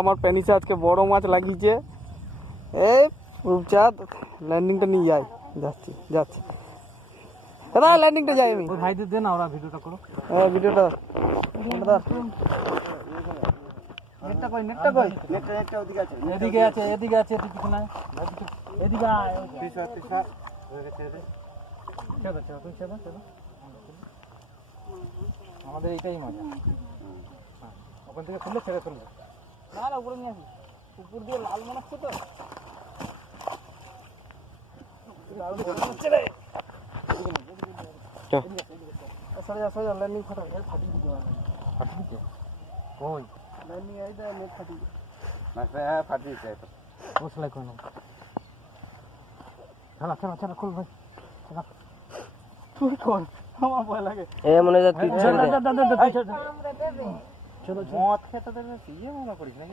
আমার প্যানিসে আজকে বড় মাছ লাগিয়েছে। এই রূপচাঁদ ল্যান্ডিংটা নিয়ে যাই, যাচ্ছি যাচ্ছি দাদা, ল্যান্ডিংটা যাই আমি। ভাইদের দে না, ওরা ভিডিওটা করো। হ্যাঁ ভিডিওটা নেটটা কই, নেটটা কই, নেটটা ওদিকে আছে, এদিকে আছে, এদিকে আছে, এদিকে কিছু নাই, এদিকে আয়। পিছা আমাদের এইটাই মজা। ওখান থেকে খুললে ছেড়ে ফেলবে না না, উপরে নিয়ে আসি, উপর দিয়ে লাল মনে হচ্ছে তো। ল্যান্ডিং ফাটা ফাটিয়ে দিতে হবে। ফাটি দিতে কই ল্যান্ডিং এই তো নেট ফাটিয়ে দিই। হ্যাঁ ফাটিয়ে যায়। ও সেলাই করে নাও। চলা চলা চলা, খুল ভাই, চলা। তুই কর, আমার ভয় লাগে। এ মনে হয় তুই চলো চলো। মদ খেতে দেবে, ইয়ে মনে করিস নাকি?